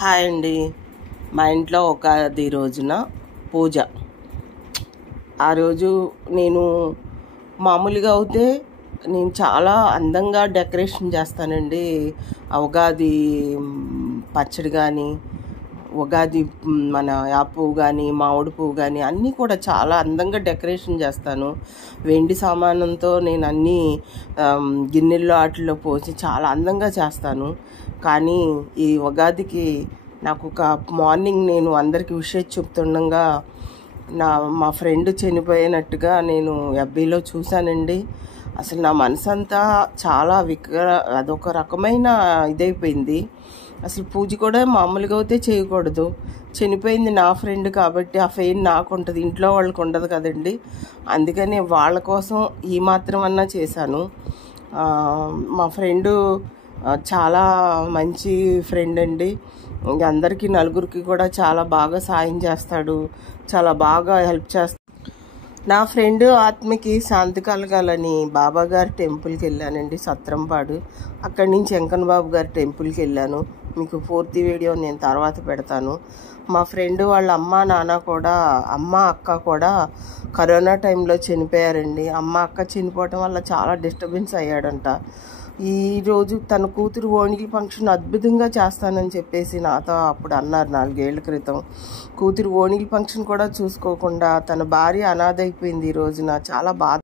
Hi అండి. మా ఇంట్లో ఒకది రోజున పూజ. ఆ రోజు నేను మామూలుగా అయితే నేను చాలా అందంగా డెకరేషన్ చేస్తానండి. ఉగాది పచ్చడి కానీ, ఉగాది మన యాప పువ్వు కానీ, మామిడి పువ్వు కానీ అన్నీ కూడా చాలా అందంగా డెకరేషన్ చేస్తాను. వెండి సామానంతో నేను అన్నీ గిన్నెల్లో వాటిల్లో పోసి చాలా అందంగా చేస్తాను. కానీ ఈ ఉగాదికి నాకు ఒక మార్నింగ్ నేను అందరికీ విషయం చెప్తుండగా మా ఫ్రెండ్ చనిపోయినట్టుగా నేను ఎఫ్బీలో చూశానండి. అసలు నా మనసంతా చాలా అదొక రకమైన ఇదైపోయింది. అసలు పూజ కూడా మామూలుగా అయితే చేయకూడదు. చనిపోయింది నా ఫ్రెండ్ కాబట్టి ఆ ఫెయిన్ నాకు ఉంటుంది, ఇంట్లో వాళ్ళకి ఉండదు కదండి. అందుకని వాళ్ళ కోసం ఈ మాత్రం అన్నా చేశాను. మా ఫ్రెండు చాలా మంచి ఫ్రెండ్ అండి. అందరికీ నలుగురికి కూడా చాలా బాగా సాయం చేస్తాడు, చాలా బాగా హెల్ప్ చేస్తాడు. నా ఫ్రెండ్ ఆత్మకి శాంతి కలగాలని బాబాగారి టెంపుల్కి వెళ్ళానండి, సత్రంపాడు. అక్కడి నుంచి వెంకన్న బాబు గారి టెంపుల్కి వెళ్ళాను. మీకు పూర్తి వీడియో నేను తర్వాత పెడతాను. మా ఫ్రెండ్ వాళ్ళ అమ్మ అక్క కూడా కరోనా టైంలో చనిపోయారండి. అక్క చనిపోవటం వల్ల చాలా డిస్టర్బెన్స్ అయ్యాడంట. ఈరోజు తన కూతురు ఓణికి ఫంక్షన్ అద్భుతంగా చేస్తానని చెప్పేసి నాతో అప్పుడు అన్నారు 4 ఏళ్ల క్రితం. కూతురు ఓణికి ఫంక్షన్ కూడా చూసుకోకుండా తన భార్య అనాథ అయిపోయింది. ఈ రోజున చాలా బాధ.